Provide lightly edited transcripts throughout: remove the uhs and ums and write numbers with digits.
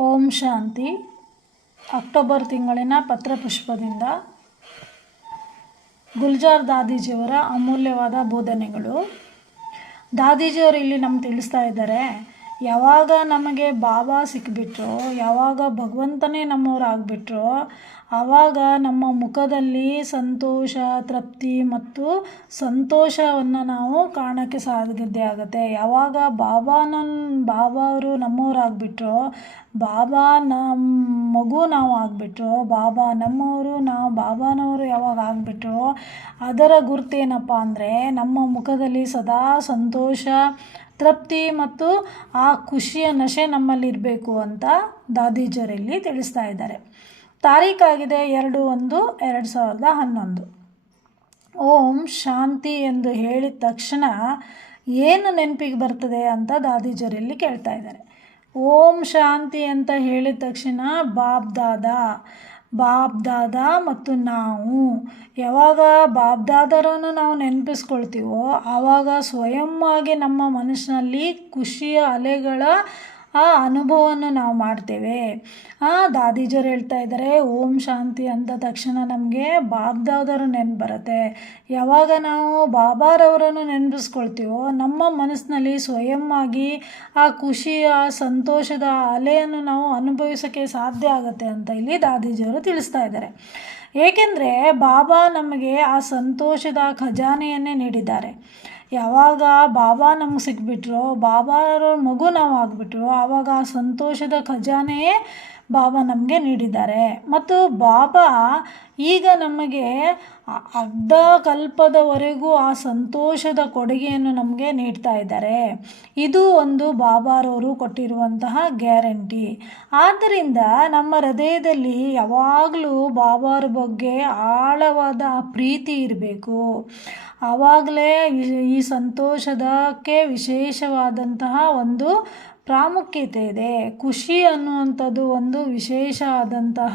ಓಂ ಶಾಂತಿ. October ತಿಂಗಳಿನ ಪತ್ರಪುಷ್ಪದಿಂದ ಗುಲ್ಜಾರ್ ದಾದೀಜಿಯವರ ಅಮೂಲ್ಯವಾದ ಬೋಧನೆಗಳು. ದಾದೀಜಿಯವರು ಇಲ್ಲಿ ನಮ್ಗೆ ತಿಳಿಸ್ತಾ ಇದ್ದಾರೆ, ಯಾವಾಗ ನಮಗೆ ಬಾಬಾ ಸಿಕ್ಕಿಬಿಟ್ರೋ, ಯಾವಾಗ ಭಗವಂತನೇ ನಮ್ಮವರಾಗ್ಬಿಟ್ರೋ, ಆವಾಗ ನಮ್ಮ ಮುಖದಲ್ಲಿ ಸಂತೋಷ, ತೃಪ್ತಿ ಮತ್ತು ಸಂತೋಷವನ್ನು ನಾವು ಕಾಣೋಕ್ಕೆ ಸಾಧ್ಯ ಆಗುತ್ತೆ. ಯಾವಾಗ ಬಾಬಾ ಅವರು ನಮ್ಮವರಾಗ್ಬಿಟ್ರೋ, ಬಾಬಾ ಮಗು ನಾವು ಆಗಿಬಿಟ್ರೋ, ಬಾಬಾ ನಮ್ಮವರು, ನಾವು ಬಾಬಾನವರು ಯಾವಾಗ ಆಗಿಬಿಟ್ರೋ, ಅದರ ಗುರುತೇನಪ್ಪ ಅಂದರೆ ನಮ್ಮ ಮುಖದಲ್ಲಿ ಸದಾ ಸಂತೋಷ, ತೃಪ್ತಿ ಮತ್ತು ಆ ಖುಷಿಯ ನಶೆ ನಮ್ಮಲ್ಲಿರಬೇಕು ಅಂತ ದಾದೀಜಿಯವರಲ್ಲಿ ತಿಳಿಸ್ತಾ ಇದ್ದಾರೆ. ತಾರೀಖಾಗಿದೆ 2/1/2011. ಓಂ ಶಾಂತಿ ಎಂದು ಹೇಳಿದ ತಕ್ಷಣ ಏನು ನೆನಪಿಗೆ ಬರ್ತದೆ ಅಂತ ದಾದೀಜಿಯವರಲ್ಲಿ ಕೇಳ್ತಾ ಇದ್ದಾರೆ. ಓಂ ಶಾಂತಿ ಅಂತ ಹೇಳಿದ ತಕ್ಷಣ ಬಾಪ್ ದಾದಾ ಮತ್ತು ನಾವು ಯಾವಾಗ ಬಾಬ್ದಾದರನ್ನು ನಾವು ನೆನಪಿಸ್ಕೊಳ್ತೀವೋ ಆವಾಗ ಸ್ವಯಂವಾಗಿ ನಮ್ಮ ಮನಸ್ಸಿನಲ್ಲಿ ಖುಷಿಯ ಅಲೆಗಳ ಆ ಅನುಭವವನ್ನು ನಾವು ಮಾಡ್ತೇವೆ. ದಾದೀಜಿಯವರು ಹೇಳ್ತಾ ಇದ್ದಾರೆ, ಓಂ ಶಾಂತಿ ಅಂದ ತಕ್ಷಣ ನಮಗೆ ಬಾಬ್ದಾದರು ನೆನಪು ಬರುತ್ತೆ. ಯಾವಾಗ ನಾವು ಬಾಬಾರವರನ್ನು ನೆನಪಿಸ್ಕೊಳ್ತೀವೋ ನಮ್ಮ ಮನಸ್ಸಿನಲ್ಲಿ ಸ್ವಯಂವಾಗಿ ಆ ಖುಷಿಯ ಸಂತೋಷದ ಅಲೆಯನ್ನು ನಾವು ಅನುಭವಿಸೋಕ್ಕೆ ಸಾಧ್ಯ ಆಗುತ್ತೆ ಅಂತ ಇಲ್ಲಿ ದಾದೀಜಿಯವರು ತಿಳಿಸ್ತಾ ಇದ್ದಾರೆ. ಏಕೆಂದರೆ ಬಾಬಾ ನಮಗೆ ಆ ಸಂತೋಷದ ಖಜಾನೆಯನ್ನೇ ನೀಡಿದ್ದಾರೆ. ಯಾವಾಗ ಬಾಬಾ ನಮಗೆ ಸಿಕ್ಬಿಟ್ರೋ, ಬಾಬಾರ ಮಗು ನಾವು ಆಗಿಬಿಟ್ರು, ಆವಾಗ ಆ ಸಂತೋಷದ ಖಜಾನೆಯೇ ಬಾಬಾ ನಮಗೆ ನೀಡಿದ್ದಾರೆ. ಮತ್ತು ಬಾಬಾ ಈಗ ನಮಗೆ ಅರ್ಧ ಕಲ್ಪದವರೆಗೂ ಆ ಸಂತೋಷದ ಕೊಡುಗೆಯನ್ನು ನಮಗೆ ನೀಡ್ತಾ ಇದ್ದಾರೆ. ಇದು ಒಂದು ಬಾಬಾರವರು ಕೊಟ್ಟಿರುವಂತಹ ಗ್ಯಾರಂಟಿ. ಆದ್ದರಿಂದ ನಮ್ಮ ಹೃದಯದಲ್ಲಿ ಯಾವಾಗಲೂ ಬಾಬಾರ ಬಗ್ಗೆ ಆಳವಾದ ಪ್ರೀತಿ ಇರಬೇಕು. ಆವಾಗಲೇ ಈ ಸಂತೋಷದಕ್ಕೆ ವಿಶೇಷವಾದಂತಹ ಒಂದು ಪ್ರಾಮುಖ್ಯತೆ ಇದೆ. ಖುಷಿ ಅನ್ನುವಂಥದ್ದು ಒಂದು ವಿಶೇಷ ಆದಂತಹ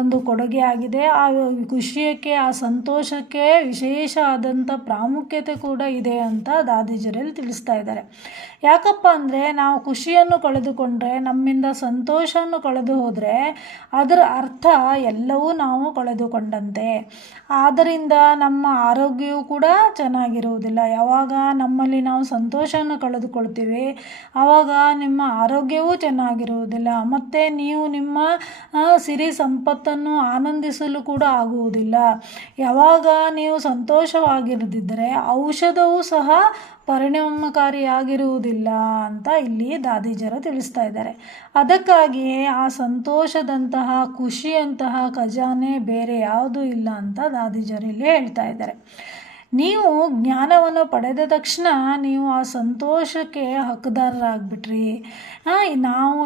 ಒಂದು ಕೊಡುಗೆ ಆಗಿದೆ. ಆ ಖುಷಿಯಕ್ಕೆ, ಆ ಸಂತೋಷಕ್ಕೆ ವಿಶೇಷ ಆದಂಥ ಪ್ರಾಮುಖ್ಯತೆ ಕೂಡ ಇದೆ ಅಂತ ದಾದೀಜಿಯವರಲ್ಲಿ ತಿಳಿಸ್ತಾ ಇದ್ದಾರೆ. ಯಾಕಪ್ಪ ಅಂದರೆ ನಾವು ಖುಷಿಯನ್ನು ಕಳೆದುಕೊಂಡ್ರೆ, ನಮ್ಮಿಂದ ಸಂತೋಷವನ್ನು ಕಳೆದು ಹೋದರೆ ಅದರ ಅರ್ಥ ಎಲ್ಲವೂ ನಾವು ಕಳೆದುಕೊಂಡಂತೆ. ಆದ್ದರಿಂದ ನಮ್ಮ ಆರೋಗ್ಯವೂ ಕೂಡ ಚೆನ್ನಾಗಿರುವುದಿಲ್ಲ. ಯಾವಾಗ ನಮ್ಮಲ್ಲಿ ನಾವು ಸಂತೋಷವನ್ನು ಕಳೆದುಕೊಳ್ತೀವಿ ಆವಾಗ ನಿಮ್ಮ ಆರೋಗ್ಯವೂ ಚೆನ್ನಾಗಿರುವುದಿಲ್ಲ. ಮತ್ತು ನೀವು ನಿಮ್ಮ ಸಿರಿ ಸಂಪತ್ತನ್ನು ಆನಂದಿಸಲು ಕೂಡ ಆಗುವುದಿಲ್ಲ. ಯಾವಾಗ ನೀವು ಸಂತೋಷವಾಗಿರದಿದ್ದರೆ ಔಷಧವೂ ಸಹ ಪರಿಣಾಮಕಾರಿಯಾಗಿರುವುದಿಲ್ಲ ಅಂತ ಇಲ್ಲಿ ದಾದೀಜಿಯವರು ತಿಳಿಸ್ತಾ ಇದ್ದಾರೆ. ಅದಕ್ಕಾಗಿಯೇ ಆ ಸಂತೋಷದಂತಹ ಖುಷಿಯಂತಹ ಖಜಾನೆ ಬೇರೆ ಯಾವುದೂ ಇಲ್ಲ ಅಂತ ದಾದೀಜಿಯವರು ಇಲ್ಲಿ ಹೇಳ್ತಾ ಇದ್ದಾರೆ. ನೀವು ಜ್ಞಾನವನ್ನು ಪಡೆದ ತಕ್ಷಣ ನೀವು ಆ ಸಂತೋಷಕ್ಕೆ ಹಕ್ಕುದಾರರಾಗ್ಬಿಟ್ರಿ. ನಾವು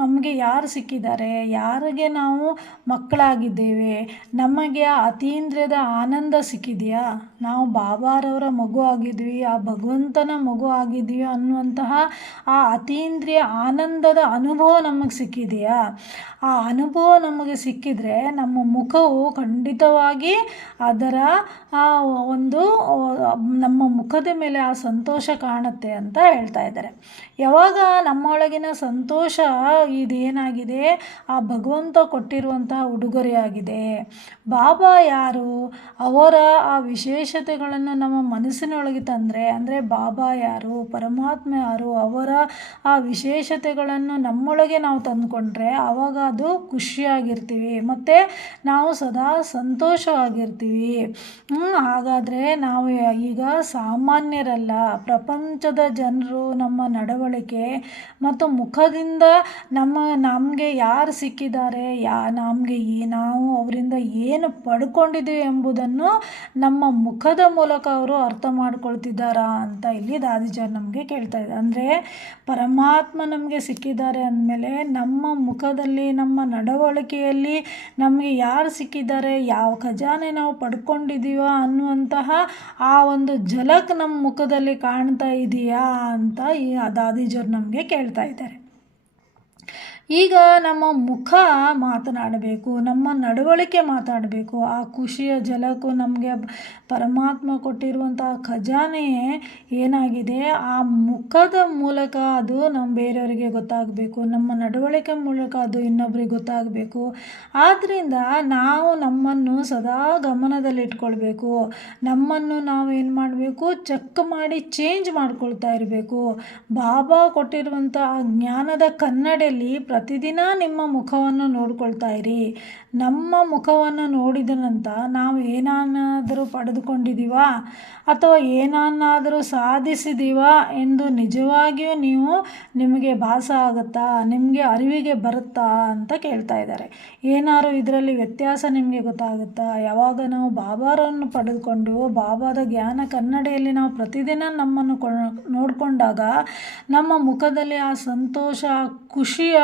ನಮಗೆ ಯಾರು ಸಿಕ್ಕಿದ್ದಾರೆ, ಯಾರಿಗೆ ನಾವು ಮಕ್ಕಳಾಗಿದ್ದೇವೆ, ನಮಗೆ ಅತೀಂದ್ರಿಯದ ಆನಂದ ಸಿಕ್ಕಿದೆಯಾ, ನಾವು ಬಾಬಾರವರ ಮಗು ಆಗಿದ್ವಿ, ಆ ಭಗವಂತನ ಮಗು ಆಗಿದ್ವಿ ಅನ್ನುವಂತಹ ಆ ಅತೀಂದ್ರಿಯ ಆನಂದದ ಅನುಭವ ನಮಗೆ ಸಿಕ್ಕಿದೆಯಾ? ಆ ಅನುಭವ ನಮಗೆ ಸಿಕ್ಕಿದರೆ ನಮ್ಮ ಮುಖವು ಖಂಡಿತವಾಗಿ ಅದರ ನಮ್ಮ ಮುಖದ ಮೇಲೆ ಆ ಸಂತೋಷ ಕಾಣುತ್ತೆ ಅಂತ ಹೇಳ್ತಾ ಇದ್ದಾರೆ. ಯಾವಾಗ ನಮ್ಮೊಳಗಿನ ಸಂತೋಷ ಇದೇನಾಗಿದೆ, ಆ ಭಗವಂತ ಕೊಟ್ಟಿರುವಂತಹ ಉಡುಗೊರೆಯಾಗಿದೆ. ಬಾಬಾ ಯಾರು, ಅವರ ಆ ವಿಶೇಷತೆಗಳನ್ನು ನಮ್ಮ ಮನಸ್ಸಿನೊಳಗೆ ತಂದರೆ, ಅಂದರೆ ಬಾಬಾ ಯಾರು, ಪರಮಾತ್ಮ ಯಾರು, ಅವರ ಆ ವಿಶೇಷತೆಗಳನ್ನು ನಮ್ಮೊಳಗೆ ನಾವು ತಂದುಕೊಂಡ್ರೆ ಆವಾಗ ಅದು ಖುಷಿಯಾಗಿರ್ತೀವಿ ಮತ್ತು ನಾವು ಸದಾ ಸಂತೋಷವಾಗಿರ್ತೀವಿ. ಹಾಗಾದರೆ ನಾವು ಈಗ ಸಾಮಾನ್ಯರಲ್ಲ. ಪ್ರಪಂಚದ ಜನರು ನಮ್ಮ ನಡವಳಿಕೆ ಮತ್ತು ಮುಖದಿಂದ ನಮಗೆ ಯಾರು ಸಿಕ್ಕಿದ್ದಾರೆ, ನಾವು ಅವರಿಂದ ಏನು ಪಡ್ಕೊಂಡಿದ್ದೀವಿ ಎಂಬುದನ್ನು ನಮ್ಮ ಮುಖದ ಮೂಲಕ ಅವರು ಅರ್ಥ ಮಾಡ್ಕೊಳ್ತಿದ್ದಾರಾ ಅಂತ ಇಲ್ಲಿ ದಾದೀಜಿಯವರು ನಮಗೆ ಕೇಳ್ತಾ ಇದ್ದಾರೆ. ಅಂದರೆ ಪರಮಾತ್ಮ ನಮಗೆ ಸಿಕ್ಕಿದ್ದಾರೆ ಅಂದಮೇಲೆ ನಮ್ಮ ಮುಖದಲ್ಲಿ, ನಮ್ಮ ನಡವಳಿಕೆಯಲ್ಲಿ ನಮಗೆ ಯಾರು ಸಿಕ್ಕಿದ್ದಾರೆ, ಯಾವ ಖಜಾನೆ ನಾವು ಪಡ್ಕೊಂಡಿದ್ದೀವೋ ಅನ್ನುವಂತಹ ಆ ಒಂದು ಝಲಕ್ ನಮ್ಮ ಮುಖದಲ್ಲಿ ಕಾಣ್ತಾ ಇದೆಯಾ ಅಂತ ಈ ದಾದೀಜಿಯವರು ನಮಗೆ ಕೇಳ್ತಾ ಇದ್ದಾರೆ. ಈಗ ನಮ್ಮ ಮುಖ ಮಾತನಾಡಬೇಕು, ನಮ್ಮ ನಡವಳಿಕೆ ಮಾತಾಡಬೇಕು. ಆ ಖುಷಿಯ ಝಲಕು ನಮಗೆ ಪರಮಾತ್ಮ ಕೊಟ್ಟಿರುವಂತಹ ಖಜಾನೆ ಏನಾಗಿದೆ, ಆ ಮುಖದ ಮೂಲಕ ಅದು ನಮ್ಮ ಬೇರೆಯವರಿಗೆ ಗೊತ್ತಾಗಬೇಕು, ನಮ್ಮ ನಡವಳಿಕೆ ಮೂಲಕ ಅದು ಇನ್ನೊಬ್ಬರಿಗೆ ಗೊತ್ತಾಗಬೇಕು. ಆದ್ದರಿಂದ ನಾವು ನಮ್ಮನ್ನು ಸದಾ ಗಮನದಲ್ಲಿಟ್ಕೊಳ್ಬೇಕು. ನಮ್ಮನ್ನು ನಾವು ಏನು ಮಾಡಬೇಕು, ಚೆಕ್ ಮಾಡಿ ಚೇಂಜ್ ಮಾಡ್ಕೊಳ್ತಾ ಇರಬೇಕು. ಬಾಬಾ ಕೊಟ್ಟಿರುವಂಥ ಆ ಜ್ಞಾನದ ಕನ್ನಡಿಯಲ್ಲಿ ಪ್ರತಿದಿನ ನಿಮ್ಮ ಮುಖವನ್ನು ನೋಡ್ಕೊಳ್ತಾ ಇರಿ. ನಮ್ಮ ಮುಖವನ್ನು ನೋಡಿದ ನಂತರ ನಾವು ಏನಾದರೂ ಪಡೆದುಕೊಂಡಿದ್ದೀವಾ ಅಥವಾ ಏನನ್ನಾದರೂ ಸಾಧಿಸಿದ್ದೀವಾ ಎಂದು ನಿಜವಾಗಿಯೂ ನಿಮಗೆ ಭಾಸ ಆಗುತ್ತಾ, ನಿಮಗೆ ಅರಿವಿಗೆ ಬರುತ್ತಾ ಅಂತ ಕೇಳ್ತಾ ಇದ್ದಾರೆ. ಏನಾದ್ರು ಇದರಲ್ಲಿ ವ್ಯತ್ಯಾಸ ನಿಮಗೆ ಗೊತ್ತಾಗುತ್ತಾ? ಯಾವಾಗ ನಾವು ಬಾಬಾರನ್ನು ಪಡೆದುಕೊಂಡು ಬಾಬಾದ ಜ್ಞಾನ ಕನ್ನಡಿಯಲ್ಲಿ ನಾವು ಪ್ರತಿದಿನ ನಮ್ಮನ್ನು ನೋಡಿಕೊಂಡಾಗ ನಮ್ಮ ಮುಖದಲ್ಲಿ ಆ ಸಂತೋಷ, ಆ ಖುಷಿಯ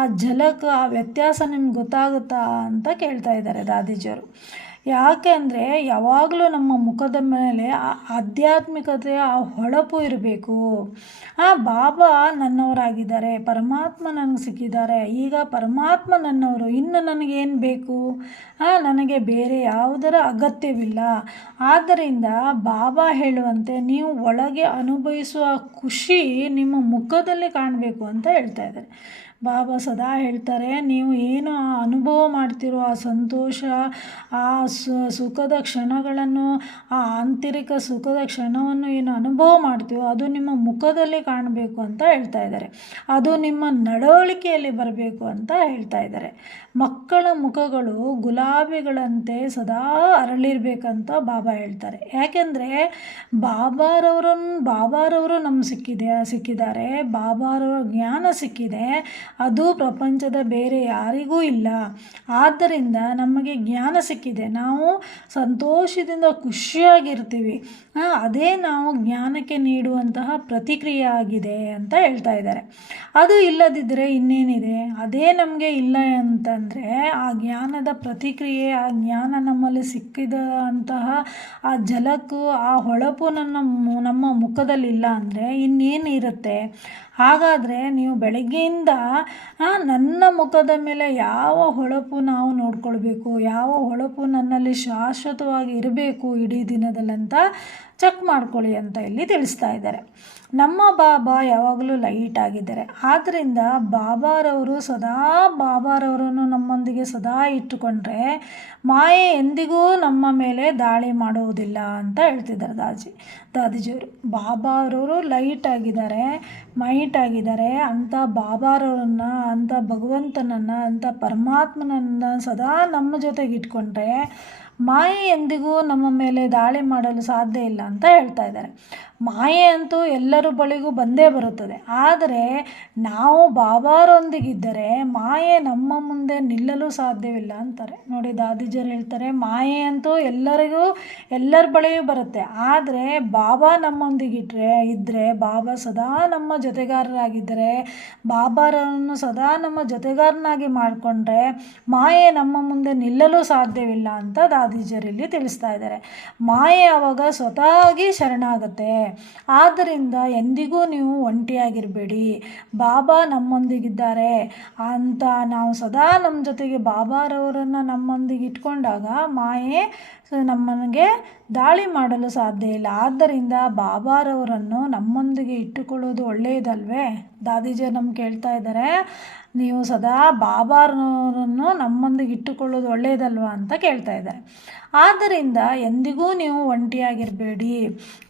ಆ ಝಲಕ್, ಆ ವ್ಯತ್ಯಾಸ ನಿಮ್ಗೆ ಗೊತ್ತಾಗುತ್ತಾ ಅಂತ ಕೇಳ್ತಾ ಇದ್ದಾರೆ ದಾದೀಜಿಯವರು. ಯಾಕೆ ಅಂದರೆ ಯಾವಾಗಲೂ ನಮ್ಮ ಮುಖದ ಮೇಲೆ ಆ ಆಧ್ಯಾತ್ಮಿಕತೆಯ ಆ ಹೊಳಪು ಇರಬೇಕು. ಬಾಬಾ ನನ್ನವರಾಗಿದ್ದಾರೆ, ಪರಮಾತ್ಮ ನನಗೆ ಸಿಕ್ಕಿದ್ದಾರೆ, ಈಗ ಪರಮಾತ್ಮ ನನ್ನವರು, ಇನ್ನು ನನಗೇನು ಬೇಕು, ನನಗೆ ಬೇರೆ ಯಾವುದರ ಅಗತ್ಯವಿಲ್ಲ. ಆದ್ದರಿಂದ ಬಾಬಾ ಹೇಳುವಂತೆ ನೀವು ಒಳಗೆ ಅನುಭವಿಸುವ ಖುಷಿ ನಿಮ್ಮ ಮುಖದಲ್ಲಿ ಕಾಣಬೇಕು ಅಂತ ಹೇಳ್ತಾ ಇದ್ದಾರೆ. ಬಾಬಾ ಸದಾ ಹೇಳ್ತಾರೆ, ನೀವು ಏನು ಅನುಭವ ಮಾಡ್ತಿರೋ ಆ ಸಂತೋಷ, ಆ ಸುಖದ ಕ್ಷಣಗಳನ್ನು, ಆ ಆಂತರಿಕ ಸುಖದ ಕ್ಷಣವನ್ನು ಏನು ಅನುಭವ ಮಾಡ್ತೀವೋ ಅದು ನಿಮ್ಮ ಮುಖದಲ್ಲಿ ಕಾಣಬೇಕು ಅಂತ ಹೇಳ್ತಾ ಇದ್ದಾರೆ. ಅದು ನಿಮ್ಮ ನಡವಳಿಕೆಯಲ್ಲಿ ಬರಬೇಕು ಅಂತ ಹೇಳ್ತಾ ಇದ್ದಾರೆ. ಮಕ್ಕಳ ಮುಖಗಳು ಗುಲಾಬಿಗಳಂತೆ ಸದಾ ಅರಳಿರ್ಬೇಕಂತ ಬಾಬಾ ಹೇಳ್ತಾರೆ. ಯಾಕೆಂದರೆ ಬಾಬಾರವರು ನಮ್ಗೆ ಸಿಕ್ಕಿದ್ದಾರೆ. ಬಾಬಾರವರ ಜ್ಞಾನ ಸಿಕ್ಕಿದೆ, ಅದು ಪ್ರಪಂಚದ ಬೇರೆ ಯಾರಿಗೂ ಇಲ್ಲ. ಆದ್ದರಿಂದ ನಮಗೆ ಜ್ಞಾನ ಸಿಕ್ಕಿದೆ, ನಾವು ಸಂತೋಷದಿಂದ ಖುಷಿಯಾಗಿರ್ತೀವಿ. ಅದೇ ನಾವು ಜ್ಞಾನಕ್ಕೆ ನೀಡುವಂತಹ ಪ್ರತಿಕ್ರಿಯೆ ಆಗಿದೆ ಅಂತ ಹೇಳ್ತಾ ಇದ್ದಾರೆ. ಅದು ಇಲ್ಲದಿದ್ದರೆ ಇನ್ನೇನಿದೆ? ಅದೇ ನಮಗೆ ಇಲ್ಲ ಅಂತಂದರೆ ಆ ಜ್ಞಾನದ ಪ್ರತಿಕ್ರಿಯೆ, ಆ ಜ್ಞಾನ ನಮ್ಮಲ್ಲಿ ಸಿಕ್ಕಿದ ಅಂತಹ ಆ ಝಲಕ್ಕು, ಆ ಹೊಳಪು ನಮ್ಮ ಮುಖದಲ್ಲಿಲ್ಲ ಅಂದರೆ ಇನ್ನೇನು ಇರುತ್ತೆ? ಹಾಗಾದರೆ ನೀವು ಬೆಳಗ್ಗೆಯಿಂದ ನನ್ನ ಮುಖದ ಮೇಲೆ ಯಾವ ಹೊಳಪು ನಾವು ನೋಡ್ಕೊಳ್ಬೇಕು, ಯಾವ ಹೊಳಪು ನನ್ನಲ್ಲಿ ಶಾಶ್ವತವಾಗಿ ಇರಬೇಕು ಇಡೀ ದಿನದಲ್ಲಂತ ಚೆಕ್ ಮಾಡ್ಕೊಳ್ಳಿ ಅಂತ ಇಲ್ಲಿ ತಿಳಿಸ್ತಾ ಇದ್ದಾರೆ. ನಮ್ಮ ಬಾಬಾ ಯಾವಾಗಲೂ ಲೈಟ್ ಆಗಿದ್ದಾರೆ. ಆದ್ದರಿಂದ ಬಾಬಾರವರನ್ನು ನಮ್ಮೊಂದಿಗೆ ಸದಾ ಇಟ್ಟುಕೊಂಡ್ರೆ ಮಾಯೆ ಎಂದಿಗೂ ನಮ್ಮ ಮೇಲೆ ದಾಳಿ ಮಾಡುವುದಿಲ್ಲ ಅಂತ ಹೇಳ್ತಿದ್ದಾರೆ ದಾದಿಜಿಯವರು. ಬಾಬಾರವರು ಲೈಟ್ ಆಗಿದ್ದಾರೆ, ಮೈಟ್ ಆಗಿದ್ದಾರೆ ಅಂತ ಬಾಬಾರವ್ರನ್ನ, ಅಂತ ಭಗವಂತನನ್ನು, ಅಂತ ಪರಮಾತ್ಮನನ್ನು ಸದಾ ನಮ್ಮ ಜೊತೆಗೆ ಇಟ್ಕೊಂಡ್ರೆ ಮಾಯೆ ಎಂದಿಗೂ ನಮ್ಮ ಮೇಲೆ ದಾಳಿ ಮಾಡಲು ಸಾಧ್ಯ ಇಲ್ಲ ಅಂತ ಹೇಳ್ತಾ ಇದ್ದಾರೆ. ಮಾಯೆ ಅಂತೂ ಎಲ್ಲರ ಬಳಿಗೂ ಬಂದೇ ಬರುತ್ತದೆ. ಆದರೆ ನಾವು ಬಾಬಾರೊಂದಿಗಿದ್ದರೆ ಮಾಯೆ ನಮ್ಮ ಮುಂದೆ ನಿಲ್ಲಲು ಸಾಧ್ಯವಿಲ್ಲ ಅಂತಾರೆ. ನೋಡಿ, ದಾದಿಜರು ಹೇಳ್ತಾರೆ, ಮಾಯೆ ಅಂತೂ ಎಲ್ಲರ ಬಳಿಯೂ ಬರುತ್ತೆ. ಆದರೆ ಬಾಬಾ ಇದ್ದರೆ ಬಾಬಾ ಸದಾ ನಮ್ಮ ಜೊತೆಗಾರರಾಗಿದ್ದರೆ, ಬಾಬಾರನ್ನು ಸದಾ ನಮ್ಮ ಜೊತೆಗಾರನಾಗಿ ಮಾಡಿಕೊಂಡ್ರೆ ಮಾಯೆ ನಮ್ಮ ಮುಂದೆ ನಿಲ್ಲಲು ಸಾಧ್ಯವಿಲ್ಲ ಅಂತ ದಾದಿಜರಲ್ಲಿ ತಿಳಿಸ್ತಾ ಇದ್ದಾರೆ. ಮಾಯೆ ಆವಾಗ ಸ್ವತಃ ಶರಣಾಗತ್ತೆ. ಆದ್ದರಿಂದ ಎಂದಿಗೂ ನೀವು ಒಂಟಿಯಾಗಿರಬೇಡಿ, ಬಾಬಾ ನಮ್ಮೊಂದಿಗಿದ್ದಾರೆ ಅಂತ ನಾವು ಸದಾ ನಮ್ಮ ಜೊತೆಗೆ ಬಾಬಾರವರನ್ನು ನಮ್ಮೊಂದಿಗೆ ಇಟ್ಕೊಂಡಾಗ ಮಾಯೆ ನಮ್ಮನಿಗೆ ದಾಳಿ ಮಾಡಲು ಸಾಧ್ಯ ಇಲ್ಲ. ಆದ್ದರಿಂದ ಬಾಬಾರವರನ್ನು ನಮ್ಮೊಂದಿಗೆ ಇಟ್ಟುಕೊಳ್ಳೋದು ಒಳ್ಳೆಯದಲ್ವೇ? ದಾದಿಜಿ ನಮ್ಗೆ ಕೇಳ್ತಾ ಇದ್ದಾರೆ, ನೀವು ಸದಾ ಬಾಬಾರವರನ್ನು ನಮ್ಮೊಂದಿಗೆ ಇಟ್ಟುಕೊಳ್ಳೋದು ಒಳ್ಳೆಯದಲ್ವಾ ಅಂತ ಕೇಳ್ತಾ ಇದ್ದಾರೆ. ಆದ್ದರಿಂದ ಎಂದಿಗೂ ನೀವು ಒಂಟಿಯಾಗಿರಬೇಡಿ,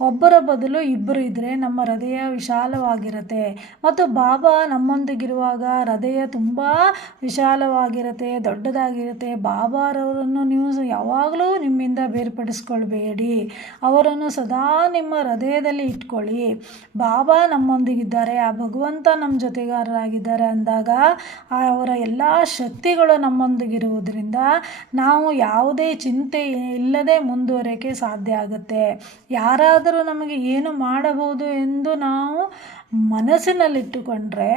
ಒಬ್ಬರ ಬದಲು ಇಬ್ಬರು ಇದ್ದರೆ ನಮ್ಮ ಹೃದಯ ವಿಶಾಲವಾಗಿರುತ್ತೆ. ಮತ್ತು ಬಾಬಾ ನಮ್ಮೊಂದಿಗಿರುವಾಗ ಹೃದಯ ತುಂಬ ವಿಶಾಲವಾಗಿರುತ್ತೆ, ದೊಡ್ಡದಾಗಿರುತ್ತೆ. ಬಾಬಾರವರನ್ನು ನೀವು ಯಾವಾಗಲೂ ನಿಮ್ಮಿಂದ ಬೇರ್ಪಡಿಸ್ಕೊಳ್ಬೇಡಿ, ಅವರನ್ನು ಸದಾ ನಿಮ್ಮ ಹೃದಯದಲ್ಲಿ ಇಟ್ಕೊಳ್ಳಿ. ಬಾಬಾ ನಮ್ಮೊಂದಿಗಿದ್ದಾರೆ, ಆ ಭಗವಂತ ನಮ್ಮ ಜೊತೆಗಾರರಾಗಿದ್ದಾರೆ ಅಂದಾಗ ಅವರ ಎಲ್ಲ ಶಕ್ತಿಗಳು ನಮ್ಮೊಂದಿಗಿರುವುದರಿಂದ ನಾವು ಯಾವುದೇ ಚಿಂತೆ ಇಲ್ಲದೆ ಮುಂದುವರಿಯೋಕ್ಕೆ ಸಾಧ್ಯ ಆಗುತ್ತೆ. ಯಾರಾದರೂ ನಮಗೆ ಏನು ಮಾಡಬಹುದು ಎಂದು ನಾವು ಮನಸ್ಸಿನಲ್ಲಿಟ್ಟುಕೊಂಡ್ರೆ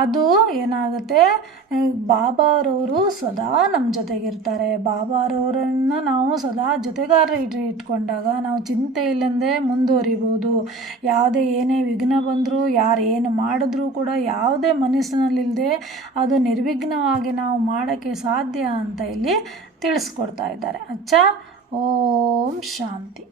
ಅದು ಏನಾಗುತ್ತೆ, ಬಾಬಾರವರು ಸದಾ ನಮ್ಮ ಜೊತೆಗಿರ್ತಾರೆ. ಬಾಬಾರವರನ್ನು ನಾವು ಸದಾ ಜೊತೆಗಾರ ಇಟ್ಕೊಂಡಾಗ ನಾವು ಚಿಂತೆ ಇಲ್ಲದೆ ಮುಂದುವರಿಬೋದು. ಏನೇ ವಿಘ್ನ ಬಂದರೂ, ಯಾರು ಏನು ಮಾಡಿದ್ರೂ ಕೂಡ ಯಾವುದೇ ಮನಸ್ಸಿನಲ್ಲಿಲ್ಲದೆ ಅದು ನಿರ್ವಿಘ್ನವಾಗಿ ನಾವು ಮಾಡೋಕ್ಕೆ ಸಾಧ್ಯ ಅಂತ ಇಲ್ಲಿ ತಿಳಿಸ್ಕೊಡ್ತಾ ಇದ್ದಾರೆ. ಓಂ ಶಾಂತಿ.